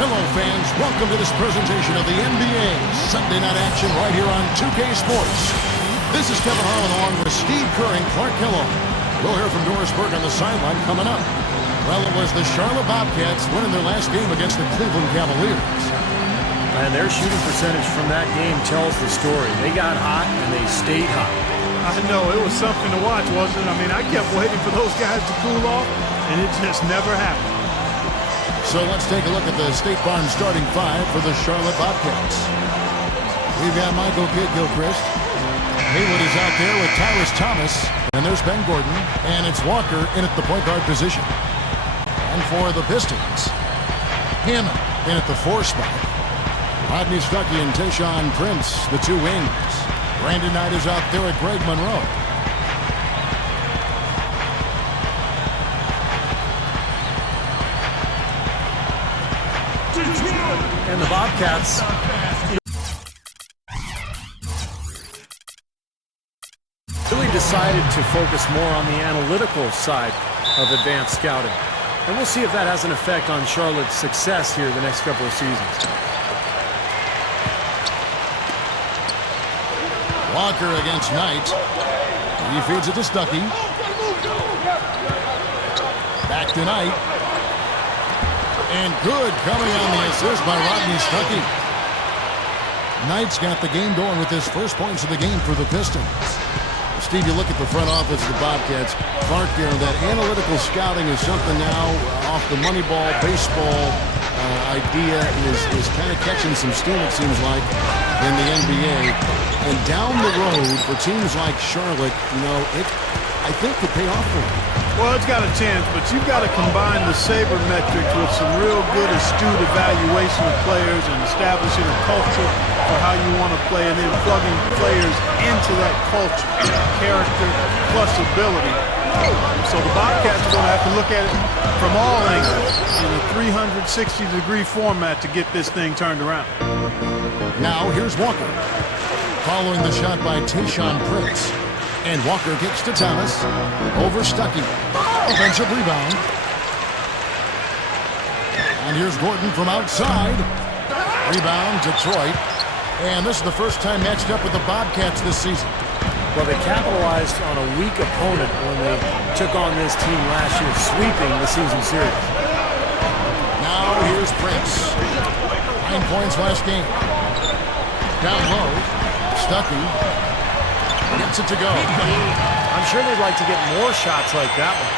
Hello, fans. Welcome to this presentation of the NBA Sunday night action right here on 2K Sports. This is Kevin Harlan along with Steve Kerr and Clark Kellogg. We'll hear from Doris Burke on the sideline coming up. Well, it was the Charlotte Bobcats winning their last game against the Cleveland Cavaliers. And their shooting percentage from that game tells the story. They got hot and they stayed hot. I know, it was something to watch, wasn't it? I mean, I kept waiting for those guys to cool off, and it just never happened. So let's take a look at the State Farm starting five for the Charlotte Bobcats. We've got Michael Kidd-Gilchrist. Haywood is out there with Tyrus Thomas. And there's Ben Gordon. And it's Walker in at the point guard position. And for the Pistons, Hammond in at the 4 spot. Rodney Stuckey and Tayshaun Prince, the 2 wings. Brandon Knight is out there at Greg Monroe. And the Bobcats really decided to focus more on the analytical side of advanced scouting. And we'll see if that has an effect on Charlotte's success here the next couple of seasons. Walker against Knight. He feeds it to Stuckey. Back to Knight. And good coming on the assist by Rodney Stuckey. Knight's got the game going with his first points of the game for the Pistons. Steve, you look at the front office of the Bobcats. Clark, that analytical scouting is something now off the Moneyball baseball idea is kind of catching some steam, it seems like, in the NBA. And down the road for teams like Charlotte, I think could pay off for them. Well, it's got a chance, but you've got to combine the sabermetrics with some real good, astute evaluation of players and establishing a culture for how you want to play, and then plugging players into that culture, character plus ability. So the Bobcats are going to have to look at it from all angles in a 360-degree format to get this thing turned around. Now here's Walker. Following the shot by Tayshaun Prince. And Walker gets to Thomas. Over Stuckey. Offensive rebound. And here's Gordon from outside. Rebound, Detroit. And this is the first time matched up with the Bobcats this season. Well, they capitalized on a weak opponent when they took on this team last year, sweeping the season series. Now here's Prince. 9 points last game. Down low. Stuckey gets it to go. I'm sure they'd like to get more shots like that one.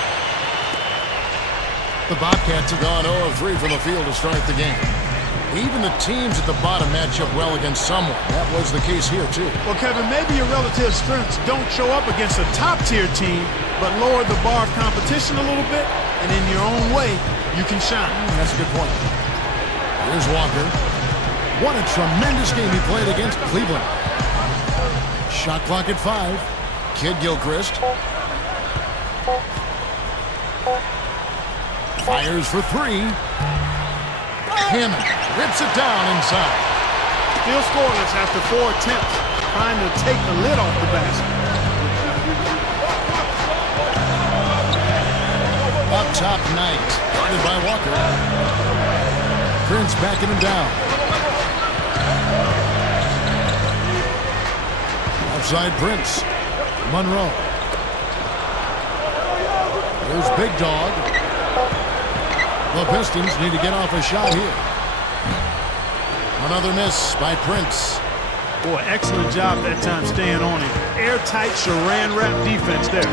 The Bobcats have gone 0 of 3 from the field to start the game. Even the teams at the bottom match up well against someone. That was the case here, too. Well, Kevin, maybe your relative strengths don't show up against a top-tier team, but lower the bar of competition a little bit, and in your own way, you can shine. That's a good point. Here's Walker. What a tremendous game he played against Cleveland. Shot clock at 5. Kidd-Gilchrist. Fires for 3. Hammond rips it down inside. Still scoreless after 4 attempts, trying to take the lid off the basket. Up top, Knight. Guarded by Walker. Prince backing him down. Outside Prince. Monroe. There's Big Dog. The Pistons need to get off a shot here. Another miss by Prince. Boy, excellent job that time staying on him. Airtight saran wrap defense there.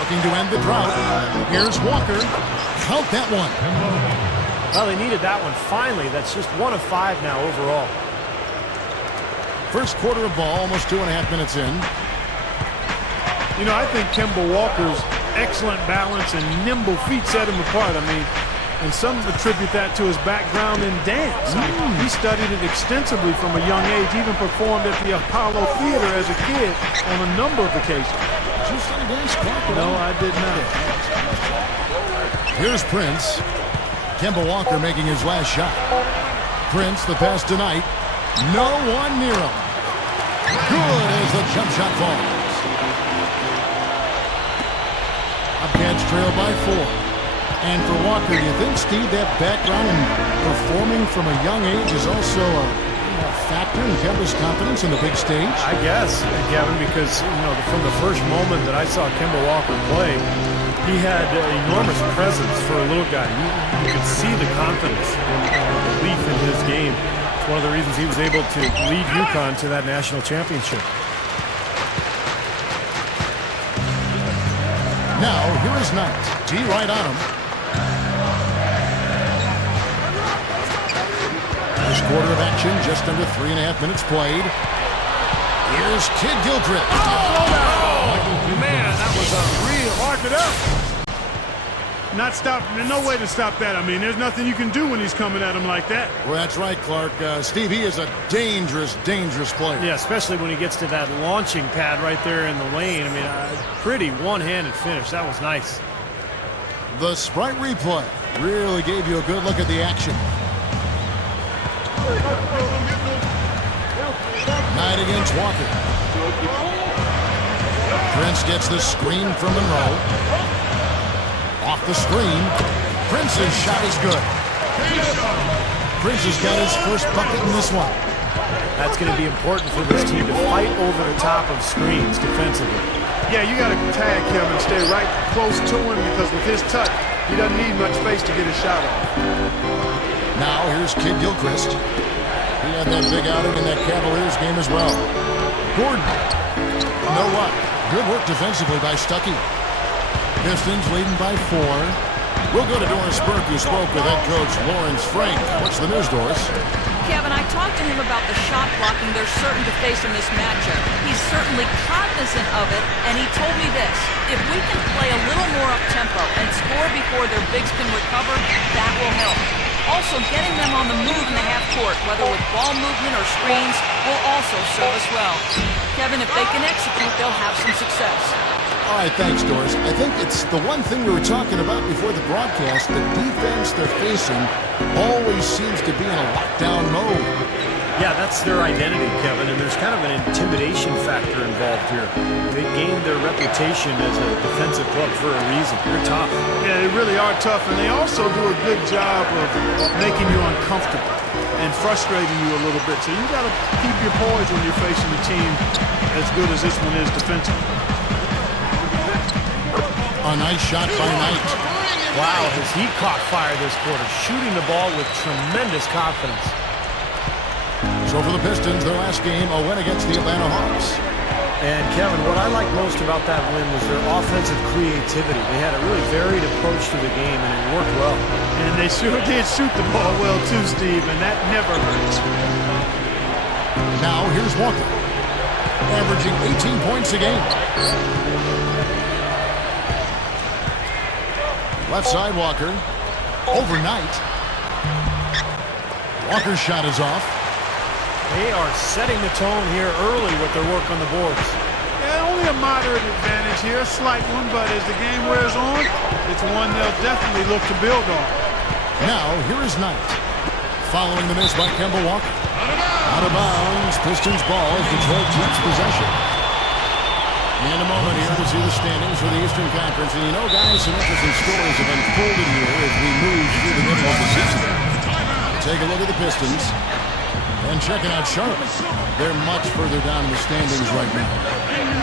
Looking to end the drought. Here's Walker. Count that one. Well, they needed that one finally. That's just 1 of 5 now overall. First quarter of ball, almost 2.5 minutes in. I think Kemba Walker's excellent balance and nimble feet set him apart. And some attribute that to his background in dance. He studied it extensively from a young age, even performed at the Apollo Theater as a kid on a number of occasions. Did you study dance, Clark? No, I did not. Here's Prince. Kemba Walker making his last shot. Prince, the pass tonight. No one near him. Good as the jump shot falls. Bobcats trail by 4. And for Walker, do you think, Steve, that background in performing from a young age is also a factor in Kemba's confidence in the big stage? I guess, Kevin, because, from the first moment that I saw Kemba Walker play, he had enormous presence for a little guy. You could see the confidence and belief in his game. It's one of the reasons he was able to lead UConn to that national championship. Now, here is Knight. T right on him. First quarter of action, just under 3.5 minutes played. Here's Kid Gilchrist. Oh, man, that was a real... Mark it up. Not stop. There's no way to stop that. I mean, there's nothing you can do when he's coming at him like that. Well, that's right, Clark. Steve, he is a dangerous, dangerous player. Yeah, especially when he gets to that launching pad right there in the lane. I mean, pretty one-handed finish. That was nice. The Sprite replay really gave you a good look at the action. Knight against Walker. Prince gets the screen from Monroe. Off the screen. Prince's shot is good. Prince has got his first bucket in this one. That's going to be important for this team to fight over the top of screens defensively. Yeah, you got to tag Kevin, stay right close to him, because with his touch, he doesn't need much space to get his shot off. Now here's Kid Gilchrist. He had that big outing in that Cavaliers game as well. Gordon. No luck. Good work defensively by Stuckey. Pistons leading by 4. We'll go to Doris Burke, who spoke with head coach Lawrence Frank. What's the news, Doris? Kevin, I talked to him about the shot blocking they're certain to face in this matchup. He's certainly cognizant of it, and he told me this: if we can play a little more up-tempo and score before their bigs can recover, that will help. Also, getting them on the move in the half court, whether with ball movement or screens, will also serve us well. Kevin, if they can execute, they'll have some success. All right, thanks, Doris. I think it's the one thing we were talking about before the broadcast. The defense they're facing always seems to be in a lockdown mode. Yeah, that's their identity, Kevin, and there's kind of an intimidation factor involved here. They gained their reputation as a defensive club for a reason. They're tough. Yeah, they really are tough, and they also do a good job of making you uncomfortable and frustrating you a little bit. So you got to keep your poise when you're facing a team as good as this one is defensively. A nice shot by Knight. Wow, has he caught fire this quarter, shooting the ball with tremendous confidence. So for the Pistons, their last game, a win against the Atlanta Hawks. And Kevin, what I like most about that win was their offensive creativity. They had a really varied approach to the game, and it worked well. And they sure did shoot the ball well too, Steve, and that never hurts. Now here's Walker, averaging 18 points a game. Left side, Walker. Overnight. Walker's shot is off. They are setting the tone here early with their work on the boards. Yeah, only a moderate advantage here, a slight one, but as the game wears on, it's one they'll definitely look to build on. Now, here is Knight. Following the miss by Kemba Walker. Out of bounds. Pistons ball as Detroit keeps possession. In a moment here to see the standings for the Eastern Conference. And you know, guys, some interesting stories have unfolded here as we move through the middle of the season. Take a look at the Pistons. And checking out Charlotte. They're much further down in the standings right now.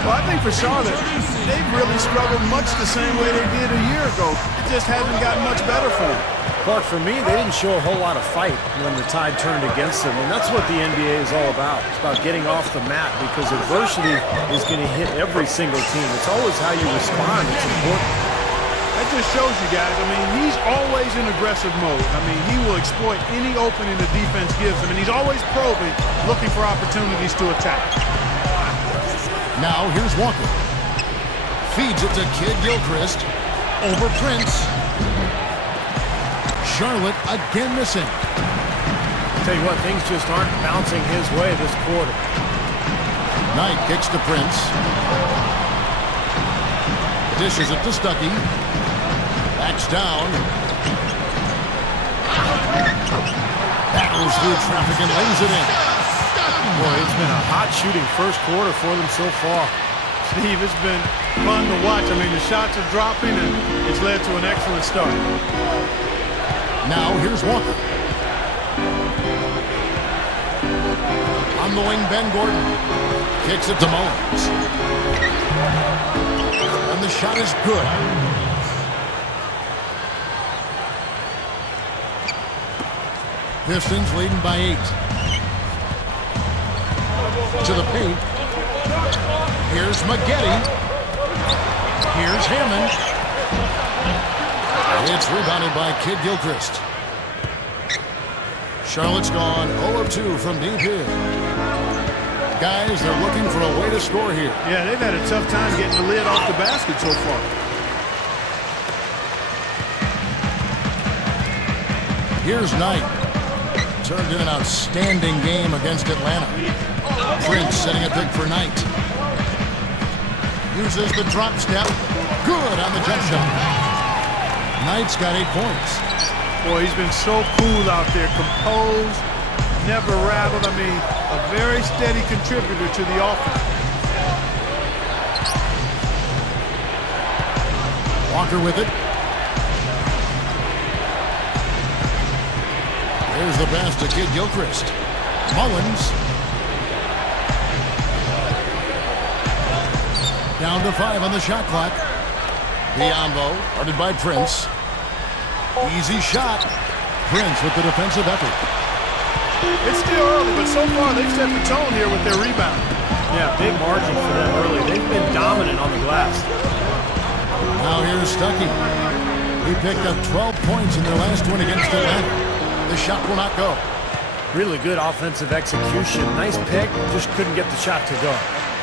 Well, I think for Charlotte, they've really struggled much the same way they did a year ago. It just hasn't gotten much better for them. But for me, they didn't show a whole lot of fight when the tide turned against them. And that's what the NBA is all about. It's about getting off the mat, because adversity is going to hit every single team. It's always how you respond that's important. That just shows you guys, I mean, he's always in aggressive mode. I mean, he will exploit any opening the defense gives him, and he's always probing, looking for opportunities to attack. Now here's Walker. Feeds it to Kid Gilchrist. Over Prince. Charlotte again missing. Tell you what, things just aren't bouncing his way this quarter. Knight kicks to Prince. Dishes it to Stuckey. Backs down. Battles through traffic and lays it in. Boy, it's been a hot shooting first quarter for them so far. Steve. It's been fun to watch. I mean, the shots are dropping, and it's led to an excellent start. Now here's Walker. On the wing, Ben Gordon. Kicks it to Mullins. And the shot is good. Pistons leading by 8. To the paint. Here's Maggette. Here's Hammond. It's rebounded by Kid Gilchrist. Charlotte's gone 0 of 2 from deep here. Guys, they're looking for a way to score here. Yeah, they've had a tough time getting the lid off the basket so far. Here's Knight. Turned in an outstanding game against Atlanta. Prince setting a pick for Knight. Uses the drop step. Good on the jump shot. Knight's got 8 points. Boy, he's been so cool out there. Composed, never rattled. I mean, a very steady contributor to the offense. Walker with it. There's the pass to Kid Gilchrist. Mullins. Down to 5 on the shot clock. Biombo, guarded by Prince. Easy shot. Prince with the defensive effort. It's still early, but so far they've set the tone here with their rebound. Yeah, big margin for them early. They've been dominant on the glass. Now here's Stuckey. He picked up 12 points in their last win against Atlanta. The shot will not go. Really good offensive execution. Nice pick, just couldn't get the shot to go.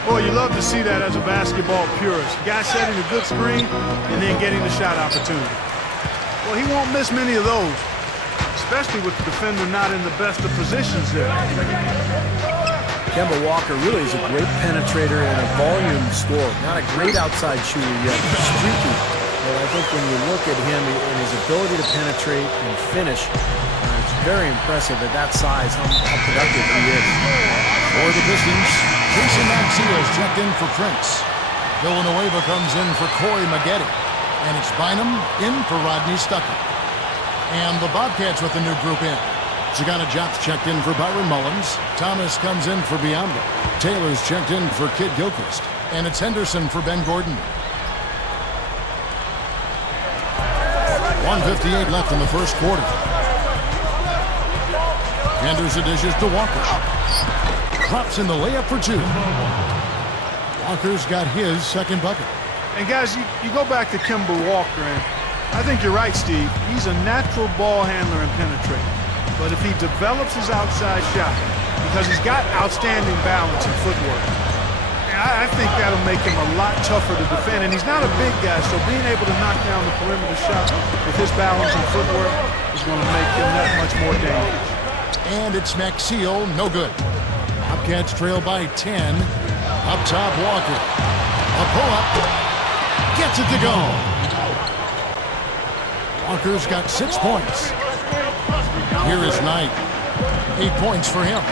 Boy, you love to see that as a basketball purist. Guy setting a good screen and then getting the shot opportunity. Well, he won't miss many of those, especially with the defender not in the best of positions there. Kemba Walker really is a great penetrator and a volume scorer. Not a great outside shooter yet, streaky. But I think when you look at him and his ability to penetrate and finish, it's very impressive at that size how productive he is. For the Pistons, Jason Maxia's checked in for Prince. Villanueva comes in for Corey Maggette. And it's Bynum in for Rodney Stuckey. And the Bobcats with the new group in. Zagana Jop's checked in for Byron Mullins. Thomas comes in for Biombo. Taylor's checked in for Kid Gilchrist. And it's Henderson for Ben Gordon. 1:58 left in the first quarter. Henderson dishes to Walker. Drops in the layup for 2. Walker's got his second bucket. And guys, you go back to Kemba Walker, and I think you're right, Steve. He's a natural ball handler and penetrator. But if he develops his outside shot, because he's got outstanding balance and footwork, I think that'll make him a lot tougher to defend. And he's not a big guy, so being able to knock down the perimeter shot with his balance and footwork is going to make him that much more dangerous. And it's Maxio, no good. Bobcats trail by 10. Up top, Walker. A pull-up. Gets it to go. Walker's got 6 points. Here is Knight. 8 points for him.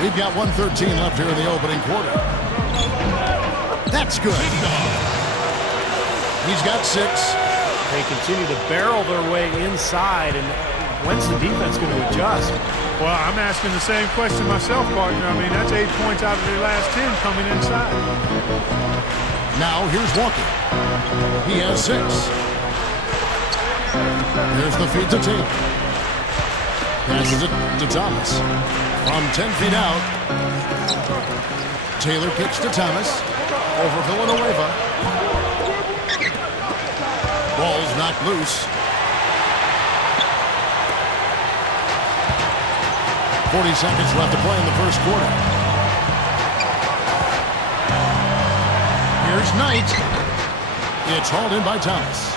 We've got 1:13 left here in the opening quarter. That's good. He's got 6. They continue to barrel their way inside, and when's the defense going to adjust? Well, I'm asking the same question myself, partner. I mean, that's 8 points out of their last 10 coming inside. Now here's Walker. He has 6. Here's the feed to Taylor. Passes it to Thomas. From 10 feet out. Taylor kicks to Thomas. Over Villanueva. Ball's knocked loose. 40 seconds left to play in the first quarter. Here's Knight. It's hauled in by Thomas.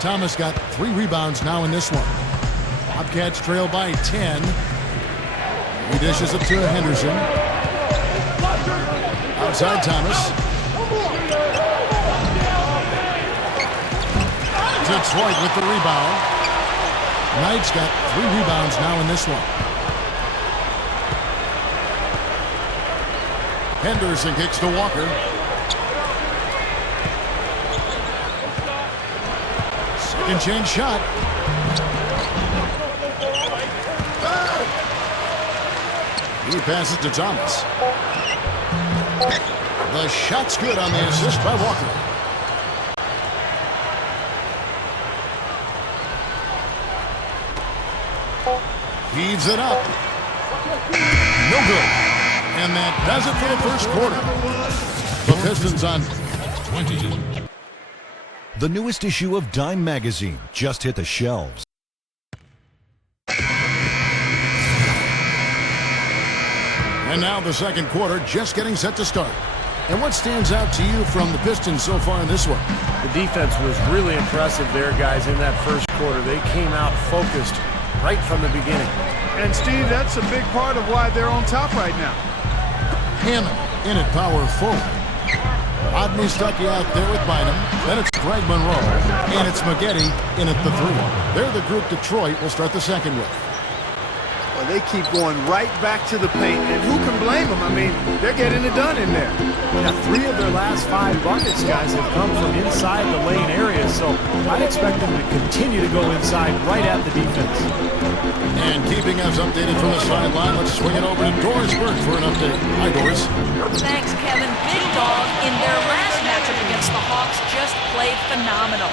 Thomas got 3 rebounds now in this one. Bobcats trail by 10. He dishes it to Henderson. Outside Thomas. Detroit with the rebound. Knight's got 3 rebounds now in this one. Henderson kicks to Walker. Second chance shot. He passes to Thomas. The shot's good on the assist by Walker. Feeds it up. No good. And that does it for the first quarter. The Pistons on 20. The newest issue of Dime magazine just hit the shelves. And now the second quarter just getting set to start. And what stands out to you from the Pistons so far in this one? The defense was really impressive there, guys, in that first quarter. They came out focused right from the beginning. And, Steve, that's a big part of why they're on top right now. Hammond in at power forward. Rodney Stuckey out there with Bynum. Then it's Greg Monroe. And it's Maggette in at the 3. They're the group Detroit will start the second with. Well, they keep going right back to the paint, and who can blame them? I mean, they're getting it done in there. Now, 3 of their last 5 buckets, guys, have come from inside the lane area, so I'd expect them to continue to go inside right at the defense. And keeping us updated from the sideline, let's swing it over to Doris Burke for an update. Hi, Doris. Thanks, Kevin. Big Dog, in their last matchup against the Hawks, just played phenomenal.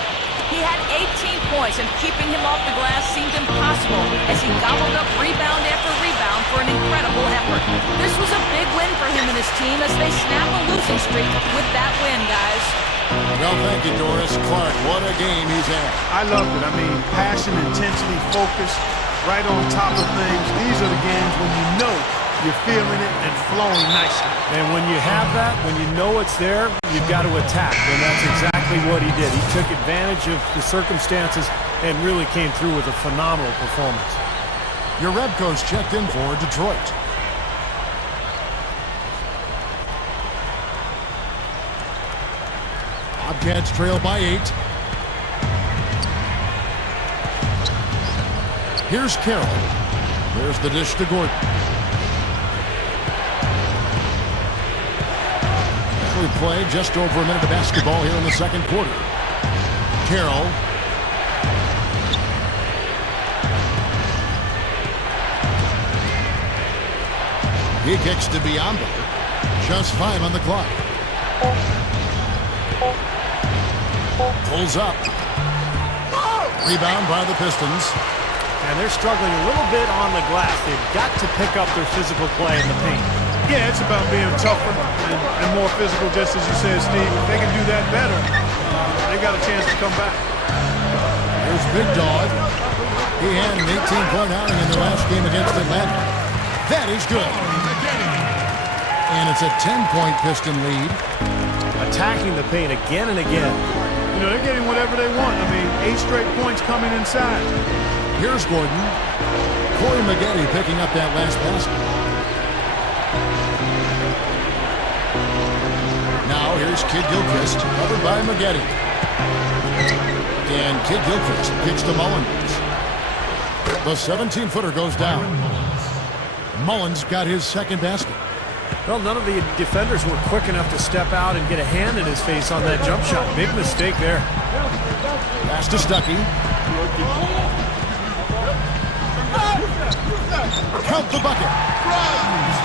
He had 18 points, and keeping him off the glass seemed impossible as he gobbled up rebound after rebound for an incredible effort. This was a big win for him and his team as they snap a losing streak with that win, guys. Well, thank you, Doris. Clark, what a game he's had. I loved it. I mean, passion, intensity, focus, right on top of things. These are the games when you know you're feeling it and flowing nicely. And when you have that, when you know it's there, you've got to attack. And that's exactly what he did. He took advantage of the circumstances and really came through with a phenomenal performance. Your Rebco's checked in for Detroit. Bobcats trail by 8. Here's Carroll. There's the dish to Gordon. We play just over a minute of basketball here in the second quarter. Carroll. He kicks to Biombo. Just 5 on the clock. Pulls up. Rebound by the Pistons. And they're struggling a little bit on the glass. They've got to pick up their physical play in the paint. Yeah, it's about being tougher and more physical, just as you said, Steve. If they can do that better, they got a chance to come back. Here's Big Dog. He had an 18-point outing in the last game against Atlanta. That is good. And it's a 10-point Piston lead. Attacking the paint again and again. You know, they're getting whatever they want. I mean, 8 straight points coming inside. Here's Gordon. Corey Maggette picking up that last basket. Now here's Kid Gilchrist, covered by Maggette. And Kid Gilchrist kicks to Mullins. The 17-footer goes down. Mullins got his second basket. Well, none of the defenders were quick enough to step out and get a hand in his face on that jump shot. Big mistake there. Pass to Stuckey. Count the bucket.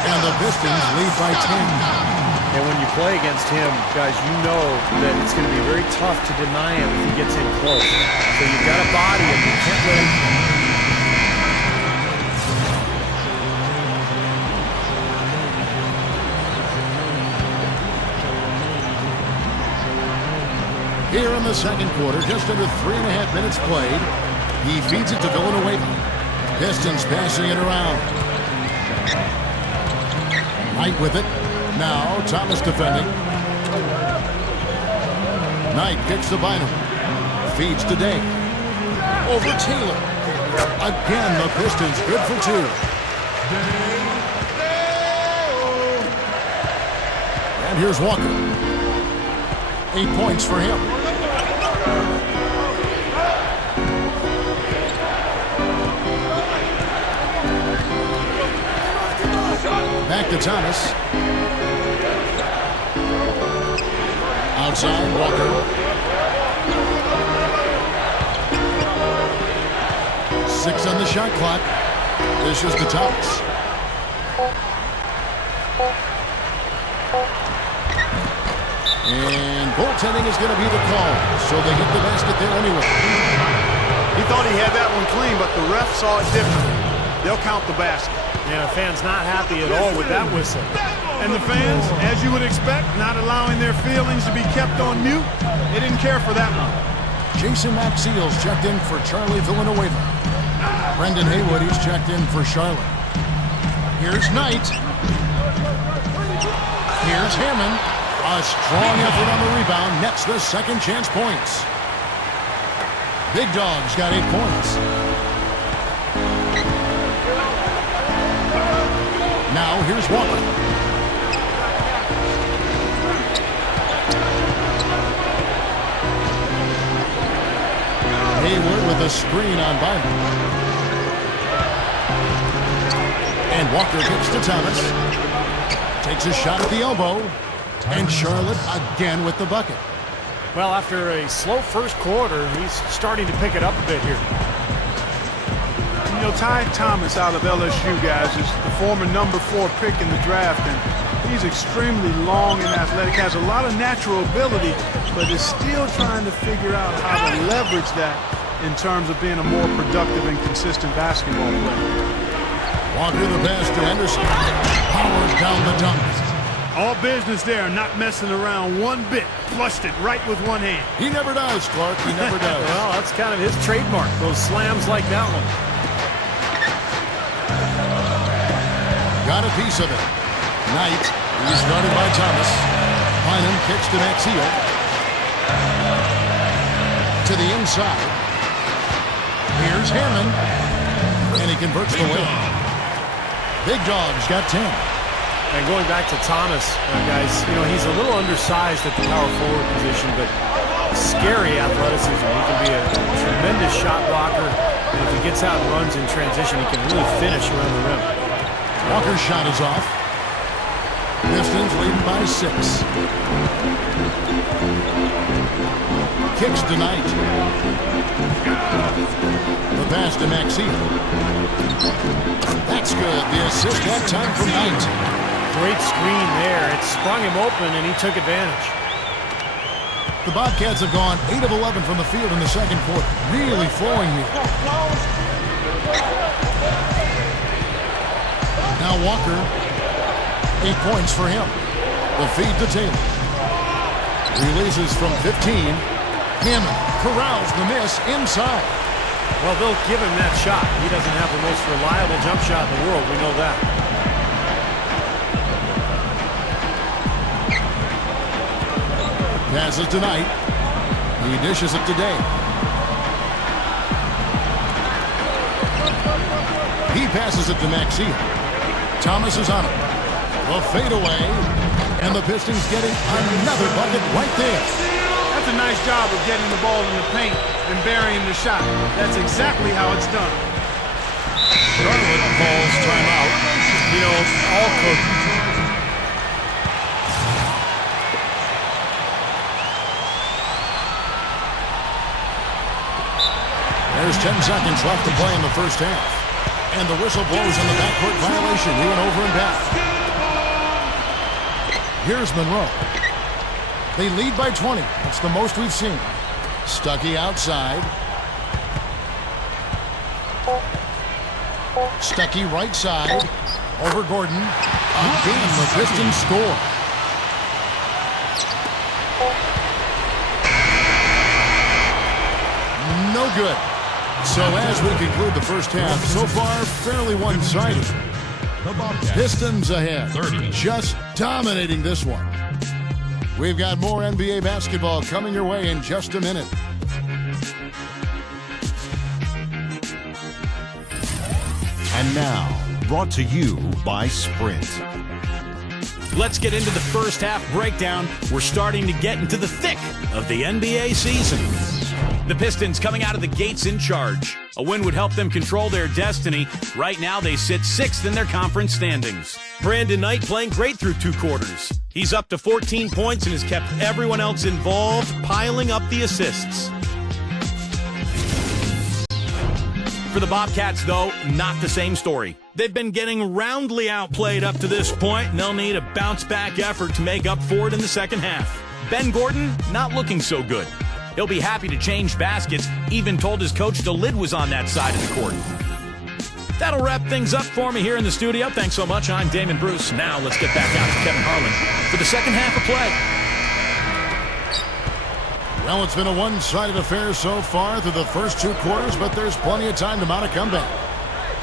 And the Pistons lead by 10. And when you play against him, guys, you know that it's going to be very tough to deny him if he gets in close. So you've got to body him. You can't let him. Here in the second quarter, just under 3.5 minutes played, he feeds it to Villanueva. Pistons passing it around. Knight with it. Now Thomas defending. Knight kicks to Bynum. Feeds to Day. Over Taylor. Again, the Pistons good for 2. And here's Walker. 8 points for him. Back to Thomas. inside, Walker. 6 on the shot clock. This is to Thomas. And goaltending is going to be the call. So they hit the basket there anyway. He thought he had that one clean, but the ref saw it differently. They'll count the basket. Yeah, the fans not happy at all with that whistle. And the fans, as you would expect, not allowing their feelings to be kept on mute. They didn't care for that one. Jason Maxiel's checked in for Charlie Villanueva. Brendan Haywood, he's checked in for Charlotte. Here's Knight. Here's Hammond. A strong effort on the rebound. Nets the second chance points. Big Dog's got 8 points. Now here's Walker. Haywood with a screen on Bynum. And Walker kicks to Thomas. Takes a shot at the elbow. And Charlotte again with the bucket. Well, after a slow first quarter, he's starting to pick it up a bit here. You know, Ty Thomas out of LSU, guys, is the former #4 pick in the draft, and he's extremely long and athletic, has a lot of natural ability, but is still trying to figure out how to leverage that in terms of being a more productive and consistent basketball player. Walker the pass to Henderson. Powers down the dunk. All business there, not messing around one bit. Flushed it right with one hand. He never does, Clark. He never does. Well, that's kind of his trademark, those slams like that one. Got a piece of it. Knight, he's guarded by Thomas. Bynum kicks to Maxiel. To the inside. Here's Hammond. And he converts the win. Big Dog's got 10. And going back to Thomas, guys, you know, he's a little undersized at the power forward position, but scary athleticism. He can be a tremendous shot blocker, and if he gets out and runs in transition, he can really finish around the rim. Walker's shot is off. Pistons leading by 6. Kicks to Knight. The pass to Maxiel. That's good. The assist that time from Knight. Great screen there. It sprung him open, and he took advantage. The Bobcats have gone 8 of 11 from the field in the second quarter. Really flowing here. Now Walker, 8 points for him. The feed to Taylor. Releases from 15. Hammond corrals the miss inside. Well, they'll give him that shot. He doesn't have the most reliable jump shot in the world. We know that. Passes to Knight. He dishes it to Day. He passes it to Maxiel. Thomas is on him. The fadeaway. And the Pistons getting another bucket right there. That's a nice job of getting the ball in the paint and burying the shot. That's exactly how it's done. Charlotte calls timeout. You know, all coaches. There's 10 seconds left to play in the first half. And the whistle blows on the backcourt violation. He went over and back. Here's Monroe. They lead by 20. That's the most we've seen. Stuckey outside. Stuckey right side. Over Gordon. Again, the Pistons score. No good. So as we conclude the first half, so far fairly one-sided. Pistons ahead, 30. Just dominating this one. We've got more NBA basketball coming your way in just a minute. And now, brought to you by Sprint. Let's get into the first half breakdown. We're starting to get into the thick of the NBA season. The Pistons coming out of the gates in charge. A win would help them control their destiny. Right now, they sit 6th in their conference standings. Brandon Knight playing great through 2 quarters. He's up to 14 points and has kept everyone else involved, piling up the assists. For the Bobcats, though, not the same story. They've been getting roundly outplayed up to this point, and they'll need a bounce-back effort to make up for it in the second half. Ben Gordon, not looking so good. He'll be happy to change baskets, even told his coach the lid was on that side of the court. That'll wrap things up for me here in the studio. Thanks so much. I'm Damon Bruce. Now let's get back out to Kevin Harlan for the second half of play. Well, it's been a one-sided affair so far through the first 2 quarters, but there's plenty of time to mount a comeback.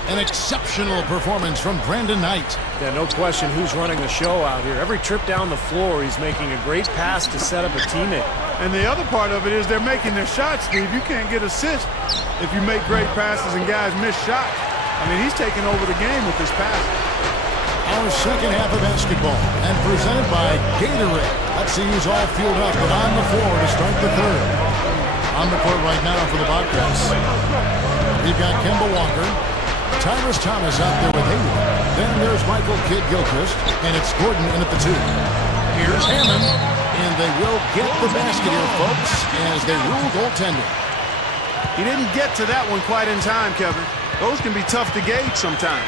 An exceptional performance from Brandon Knight. Yeah, no question who's running the show out here. Every trip down the floor, he's making a great pass to set up a teammate. And the other part of it is they're making their shots, Steve. You can't get assists if you make great passes and guys miss shots. I mean, he's taking over the game with this pass. Our second half of basketball, and presented by Gatorade. Let's see who's all fueled up and on the floor to start the third. On the court right now for the Bobcats, we've got Kemba Walker, Tyrus Thomas out there with Hayward. Then there's Michael Kidd-Gilchrist, and it's Gordon in at the 2. Here's Hammond, and they will get the basket here, folks, as they rule goaltending. He didn't get to that one quite in time, Kevin. Those can be tough to gauge sometimes.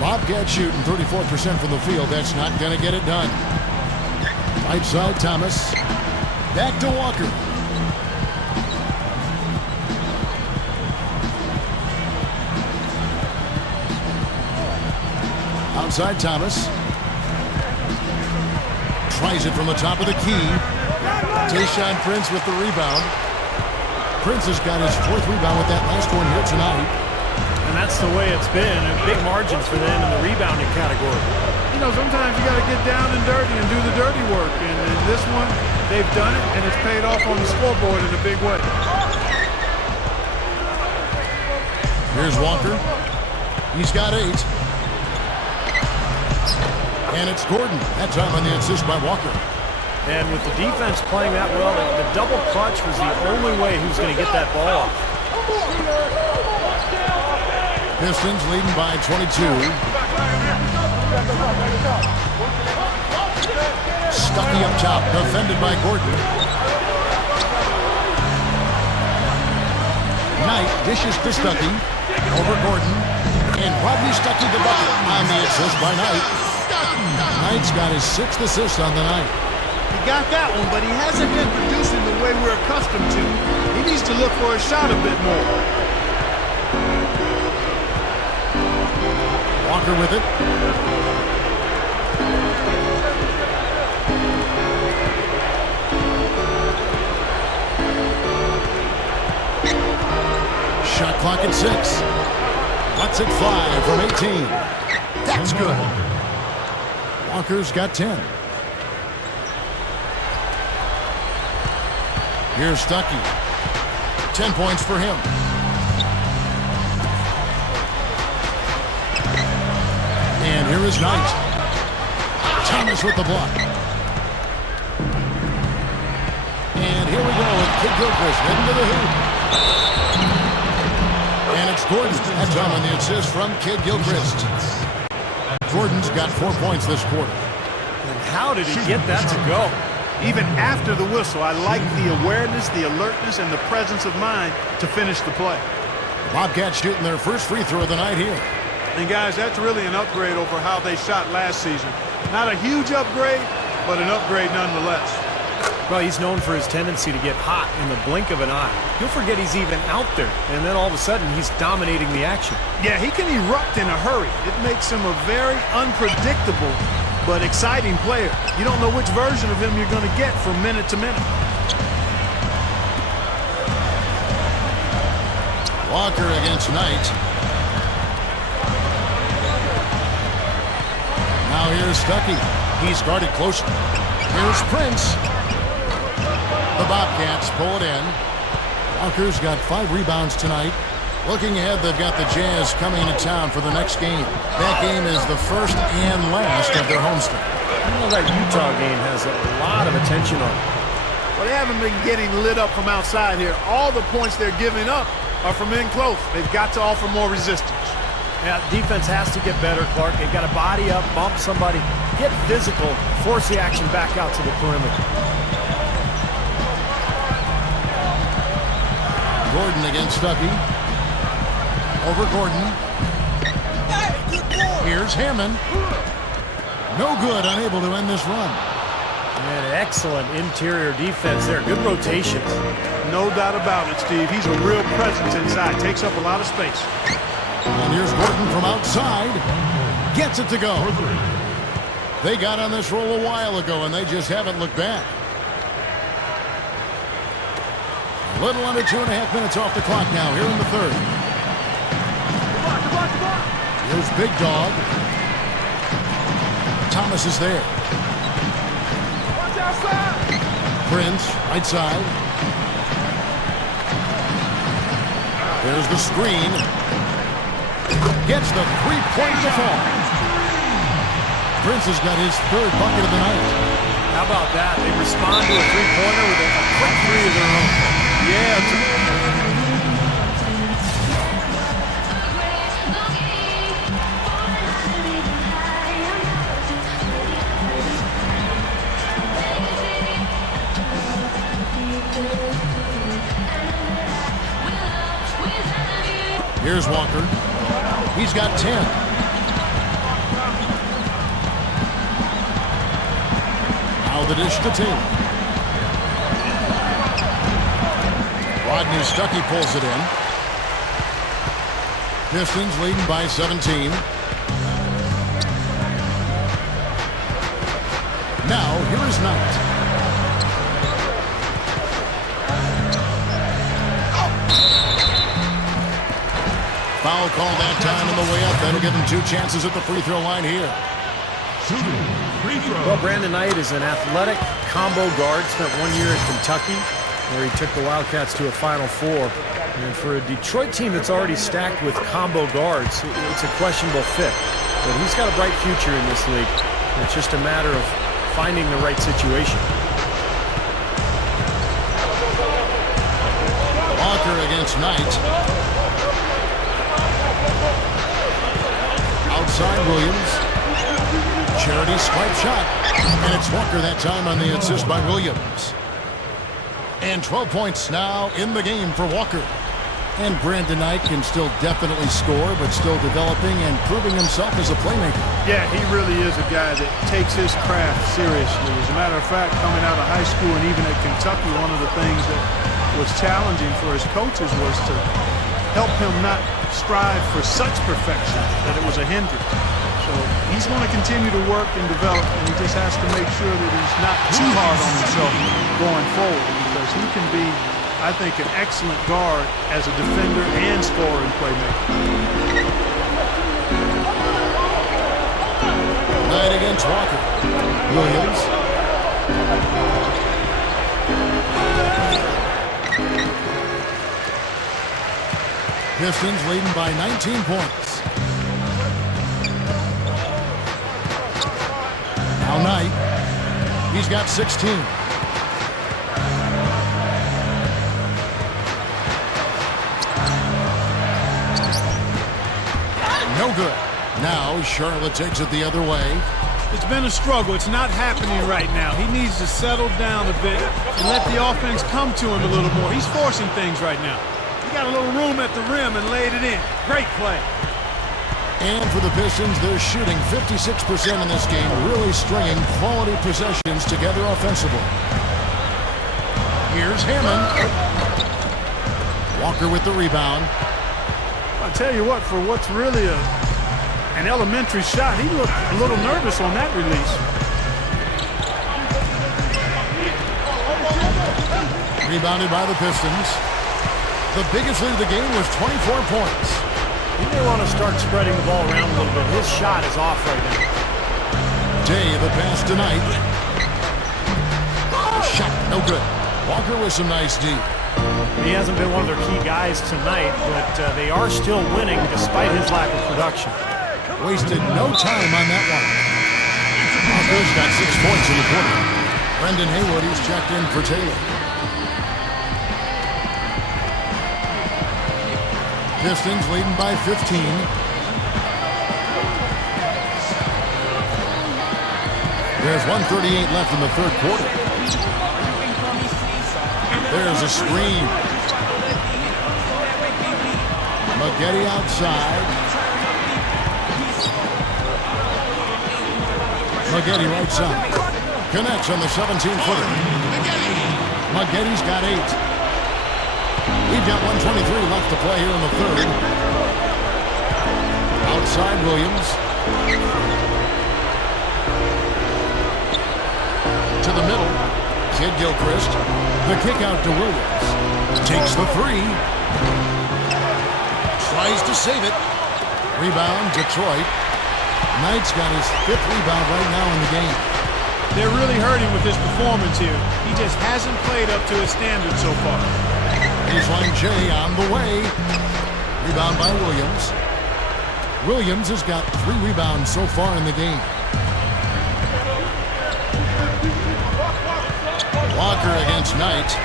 Bobcat shooting 34% from the field. That's not going to get it done. Right side, Thomas. Back to Walker. Outside, Thomas. Tries it from the top of the key. Tayshaun Prince with the rebound. Prince has got his 4th rebound with that last one here tonight. And that's the way it's been. A big margins for them in the rebounding category. You know, sometimes you got to get down and dirty and do the dirty work. And in this one, they've done it, and it's paid off on the scoreboard in a big way. Here's Walker. He's got 8. And it's Gordon. That time on the assist by Walker. And with the defense playing that well, the double clutch was the only way he was going to get that ball off. Pistons leading by 22. Stuckey up top, defended by Gordon. Knight dishes to Stuckey. Over Gordon. And Rodney Stuckey the bucket on the assist by Knight. Knight's got his 6th assist on the night. He got that one, but he hasn't been producing the way we're accustomed to. He needs to look for a shot a bit more. Walker with it. Shot clock at 6. Lets it fly from 18. That's good. Walker's got 10. Here's Stuckey. 10 points for him. And here is Knight. Thomas with the block. And here we go with Kidd-Gilchrist into the hoop. And it's Gordon. That time on the assist from Kidd-Gilchrist. Gordon's got 4 points this quarter. And how did he get that to go? Even after the whistle, I like the awareness, the alertness, and the presence of mind to finish the play. Bobcats shooting their first free throw of the night here. And guys, that's really an upgrade over how they shot last season. Not a huge upgrade, but an upgrade nonetheless. Well, he's known for his tendency to get hot in the blink of an eye. You'll forget he's even out there, and then all of a sudden he's dominating the action. Yeah, he can erupt in a hurry. It makes him a very unpredictable but exciting player. You don't know which version of him you're going to get from minute to minute. Walker against Knight. Now here's Stuckey. He's guarded closely. Here's Prince. The Bobcats pull it in. Walker's got 5 rebounds tonight. Looking ahead, they've got the Jazz coming into town for the next game. That game is the first and last of their homestand. You know, that Utah game has a lot of attention on it. Well, they haven't been getting lit up from outside here. All the points they're giving up are from in close. They've got to offer more resistance. Yeah, defense has to get better, Clark. They've got to body up, bump somebody, get physical, force the action back out to the perimeter. Gordon against Stuckey. Over Gordon. Here's Hammond. No good, unable to end this run. And excellent interior defense there. Good rotations. No doubt about it, Steve. He's a real presence inside. Takes up a lot of space. And here's Gordon from outside. Gets it to go. They got on this roll a while ago, and they just haven't looked back. A little under 2.5 minutes off the clock now here in the third. Here's Big Dog. Thomas is there. Prince, right side. There's the screen. Gets the three-point to fall. Prince has got his third bucket of the night. How about that? They respond to a three-pointer with a quick three of their own. Yeah, here's Walker. He's got 10. Now the dish to Taylor. Rodney Stuckey pulls it in. Pistons leading by 17. Now here is Knight. Foul called that time on the way up. That'll give him 2 chances at the free throw line here. Well, Brandon Knight is an athletic combo guard. Spent 1 year at Kentucky, where he took the Wildcats to a Final Four. And for a Detroit team that's already stacked with combo guards, it's a questionable fit. But he's got a bright future in this league. It's just a matter of finding the right situation. Walker against Knight. Outside Williams. Charity swipe shot. And it's Walker that time on the assist by Williams. And 12 points now in the game for Walker. And Brandon Knight can still definitely score, but still developing and proving himself as a playmaker. Yeah, he really is a guy that takes his craft seriously. As a matter of fact, coming out of high school and even at Kentucky, one of the things that was challenging for his coaches was to help him not strive for such perfection that it was a hindrance. So he's going to continue to work and develop, and he just has to make sure that he's not too hard on himself going forward, because he can be, I think, an excellent guard as a defender and scorer and playmaker. Knight against Walker. Williams. Pistons leading by 19 points. Now Knight. He's got 16. No good. Now Charlotte takes it the other way. It's been a struggle. It's not happening right now. He needs to settle down a bit and let the offense come to him a little more. He's forcing things right now. He got a little room at the rim and laid it in. Great play. And for the Pistons, they're shooting 56% in this game, really stringing quality possessions together offensively. Here's Hammond. Walker with the rebound. I'll tell you what, for what's really an elementary shot, he looked a little nervous on that release. Rebounded by the Pistons. The biggest lead of the game was 24 points. He may want to start spreading the ball around a little bit. His shot is off right now. Day the pass tonight. The shot no good. Walker with some nice D. He hasn't been one of their key guys tonight, but they are still winning despite his lack of production. Wasted no time on that one. Walker's got 6 points in the quarter. Brendan Haywood, he's checked in for Taylor. Pistons leading by 15. There's 1:38 left in the third quarter. There's a screen. Maggette outside. Maggette right side. Connects on the 17-footer. Maggette's got 8. We've got 1:23 left to play here in the third. Outside Williams. To the middle. Kid Gilchrist. The kick out to Williams. Takes the 3. Tries to save it. Rebound, Detroit. Knight's got his 5th rebound right now in the game. They're really hurting with his performance here. He just hasn't played up to his standards so far. Baseline J on the way. Rebound by Williams. Williams has got 3 rebounds so far in the game. Walker against Knight.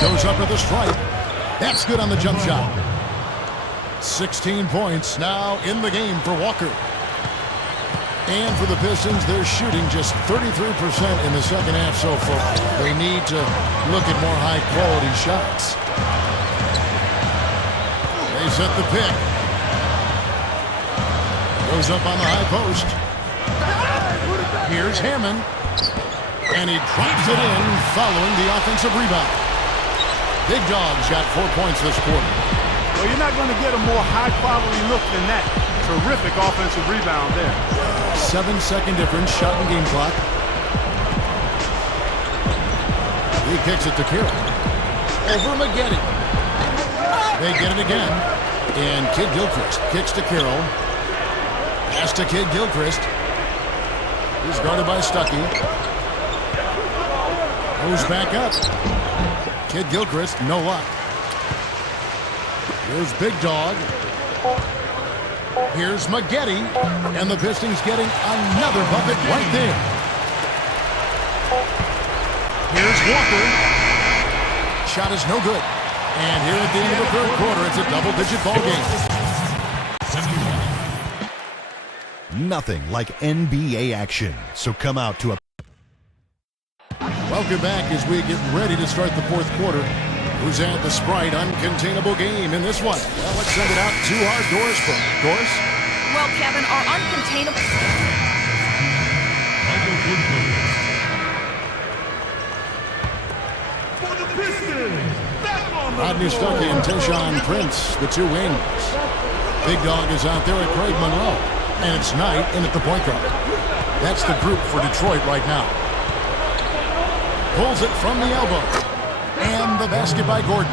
Goes up with a strike. That's good on the jump shot. 16 points now in the game for Walker. And for the Pistons, they're shooting just 33% in the second half so far. They need to look at more high-quality shots. They set the pick. Goes up on the high post. Here's Hammond. And he drops it in following the offensive rebound. Big Dog's got 4 points this quarter. Well, you're not going to get a more high-quality look than that. Terrific offensive rebound there. 7-second difference, shot and game clock. He kicks it to Carroll. Over Maggette. They get it again. And Kid Gilchrist kicks to Carroll. Pass to Kid Gilchrist. He's guarded by Stuckey. Goes back up. Kid Gilchrist, no luck. Here's Big Dog. Here's Maggette. And the Pistons getting another bucket right there. Here's Walker. Shot is no good. And here at the end of the third quarter, it's a double-digit ball game. Nothing like NBA action. So come out to a... Welcome back as we get ready to start the fourth quarter. Who's at the Sprite uncontainable game in this one? Well, let's send it out to our Doris first. Doris? Well, Kevin, our uncontainable... Rodney Stuckey and Tayshaun Prince, the 2 wings. Big Dog is out there at Craig Monroe. And it's Knight in at the point guard. That's the group for Detroit right now. Pulls it from the elbow. And the basket by Gordon.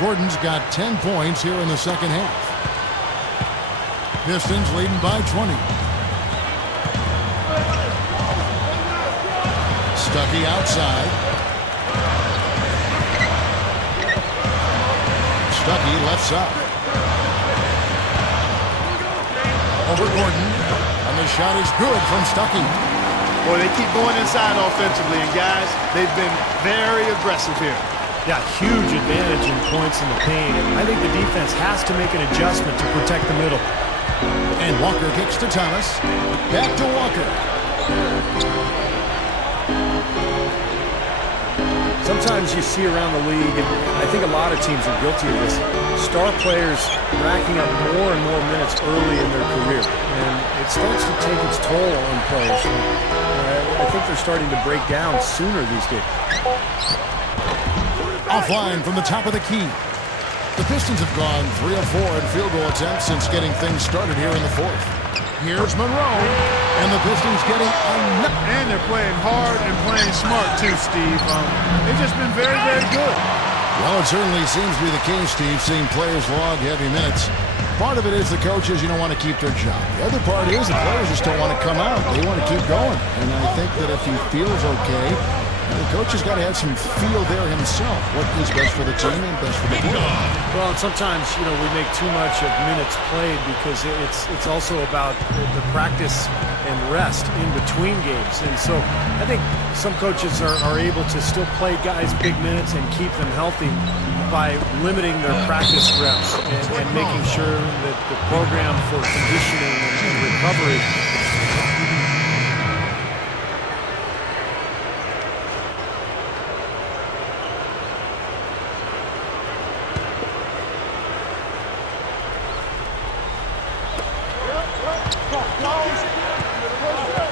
Gordon's got 10 points here in the second half. Pistons leading by 20. Stuckey outside. Stuckey left side. Over Gordon. And the shot is good from Stuckey. Boy, they keep going inside offensively, and guys, they've been very aggressive here. Yeah, huge advantage in points in the paint, and I think the defense has to make an adjustment to protect the middle. And Walker kicks to Thomas. Back to Walker. Sometimes you see around the league, and I think a lot of teams are guilty of this, star players racking up more and more minutes early in their career. And it starts to take its toll on players. I think they're starting to break down sooner these days. Offline from the top of the key. The Pistons have gone 3 of 4 in field goal attempts since getting things started here in the fourth. Here's Monroe, and the Pistons getting another. And they're playing hard and playing smart too, Steve. They've just been very, very good. Well, it certainly seems to be the case, Steve, seeing players log heavy minutes. Part of it is the coaches, want to keep their job. The other part is the players just don't want to come out. They want to keep going. And I think that if he feels okay, The coach has got to have some feel there himself. What is best for the team and best for the team. Well, and sometimes, we make too much of minutes played because it's also about the practice and rest in between games. And so I think some coaches are able to still play guys big minutes and keep them healthy by limiting their practice reps and making sure that the program for conditioning and recovery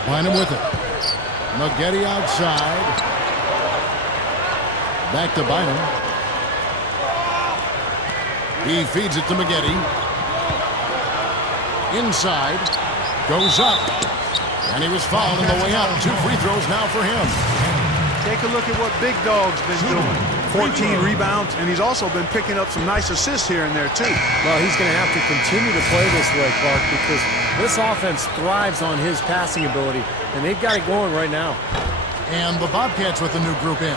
Bynum with it. Maggette outside. Back to Bynum. He feeds it to Maggette. Inside. Goes up. And he was fouled on the way out. 2 free throws now for him. Take a look at what Big Dog's been doing. 14 rebounds, and he's also been picking up some nice assists here and there, too. Well, he's going to have to continue to play this way, Clark, because this offense thrives on his passing ability, and they've got it going right now. And the Bobcats with a new group in.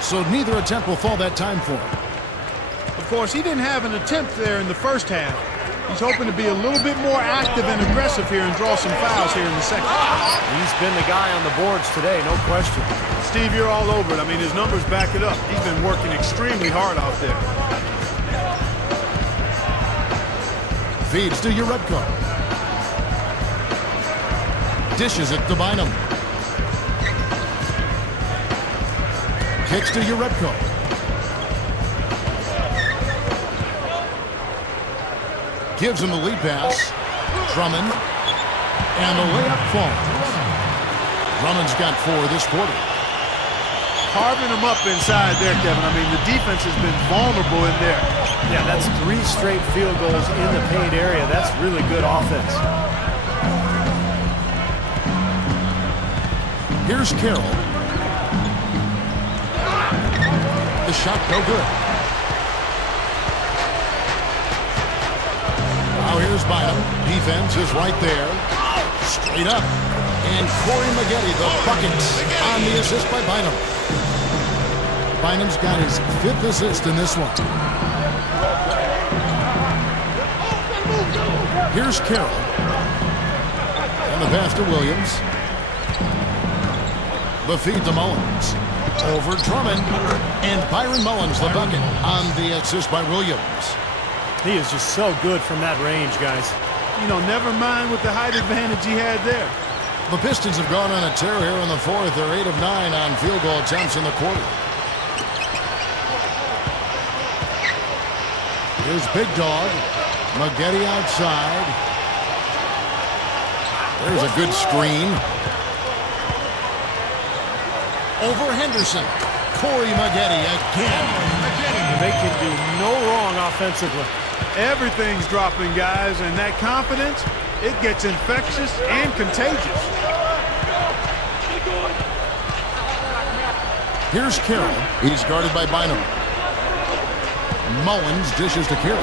So neither attempt will fall that time for him. Of course, he didn't have an attempt there in the first half. He's hoping to be a little bit more active and aggressive here and draw some fouls here in the second. He's been the guy on the boards today, no question. Steve, you're all over it. I mean, his numbers back it up. He's been working extremely hard out there. Feeds to Uredko. Dishes it to Bynum. Kicks to Uredko. Gives him the lead pass. Drummond. And the layup falls. Drummond's got 4 this quarter. Carving him up inside there, Kevin. I mean, the defense has been vulnerable in there. Yeah, that's 3 straight field goals in the paint area. That's really good offense. Here's Carroll. The shot no good. Now here's Bynum. Defense is right there. Straight up. And Corey Maggette, the buckets on the assist by Bynum. Bynum's got his 5th assist in this one. Here's Carroll. And the pass to Williams. The feed to Mullins. Over Drummond. And Byron Mullins, the bucket on the assist by Williams. He is just so good from that range, guys. Never mind with the height advantage he had there. The Pistons have gone on a tear here in the 4th. They're 8 of 9 on field goal attempts in the quarter. Here's Big Dog. Maggette outside. There's a good screen. Over Henderson. Corey Maggette again. They can do no wrong offensively. Everything's dropping, guys, and that confidence, it gets infectious and contagious. Here's Carroll. He's guarded by Bynum. Mullins dishes to Carroll.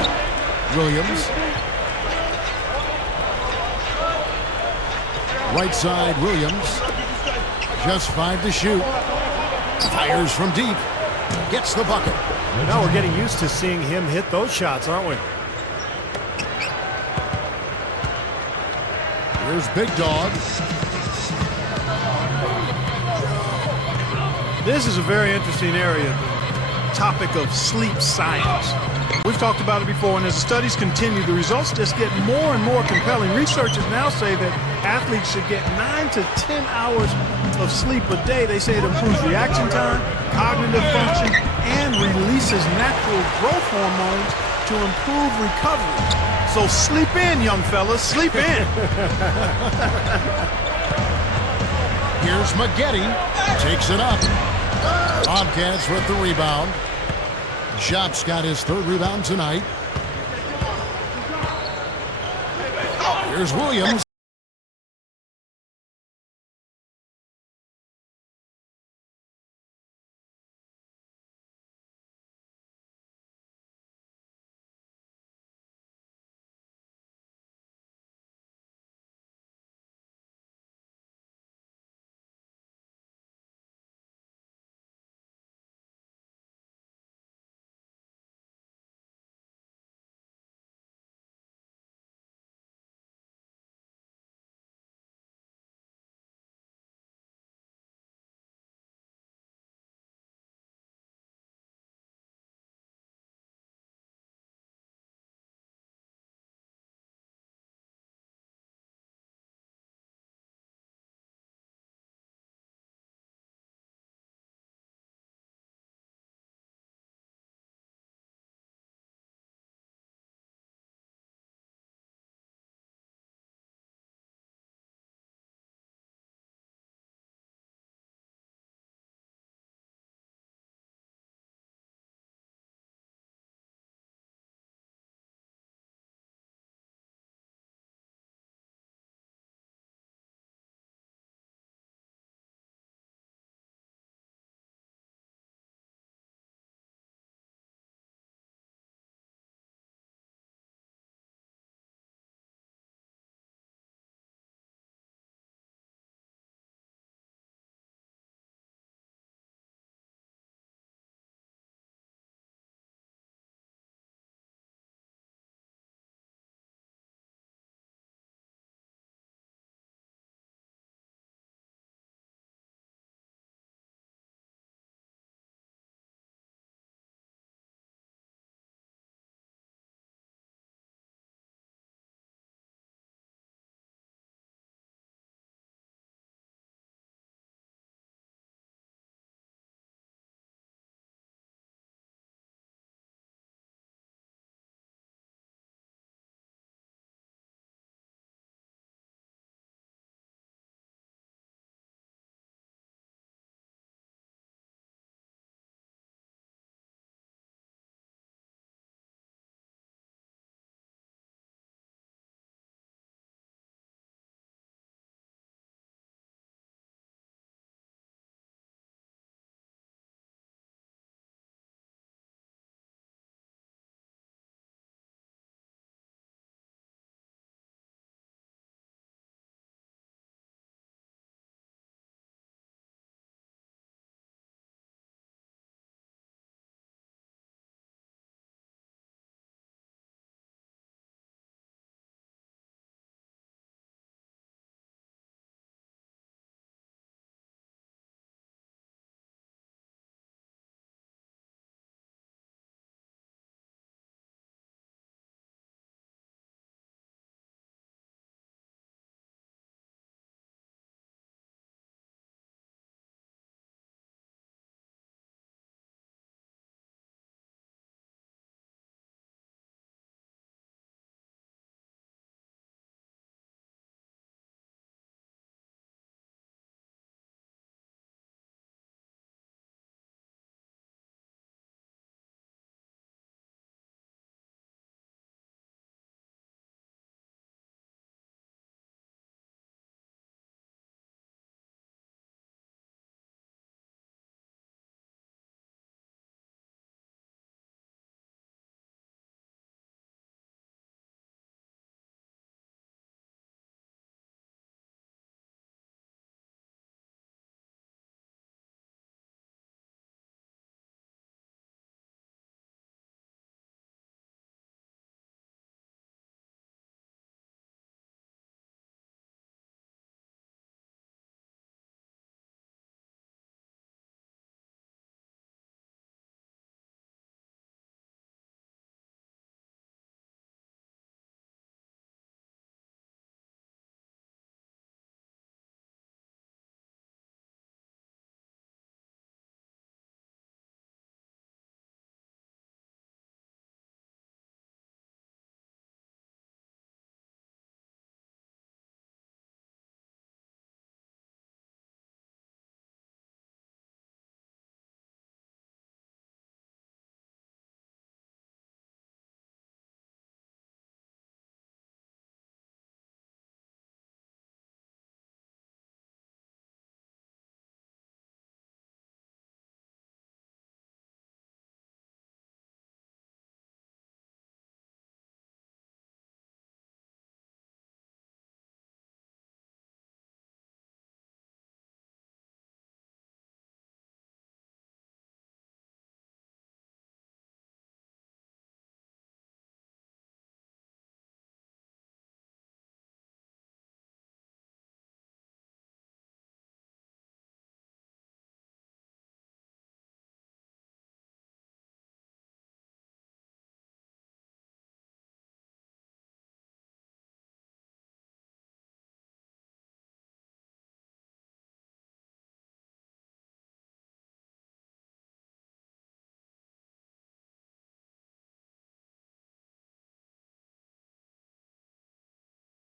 Williams. Right side, Williams. Just 5 to shoot. Fires from deep. Gets the bucket. Now we're getting used to seeing him hit those shots, aren't we? Here's Big Dog. This is a very interesting area, the topic of sleep science. We've talked about it before, and as the studies continue, the results just get more and more compelling. Researchers now say that athletes should get 9 to 10 hours of sleep a day. They say it improves reaction time, cognitive function, and releases natural growth hormones to improve recovery. So sleep in, young fellas, sleep in. Here's Maggette. Takes it up. Bobcats with the rebound. Jop's got his 3rd rebound tonight. Here's Williams.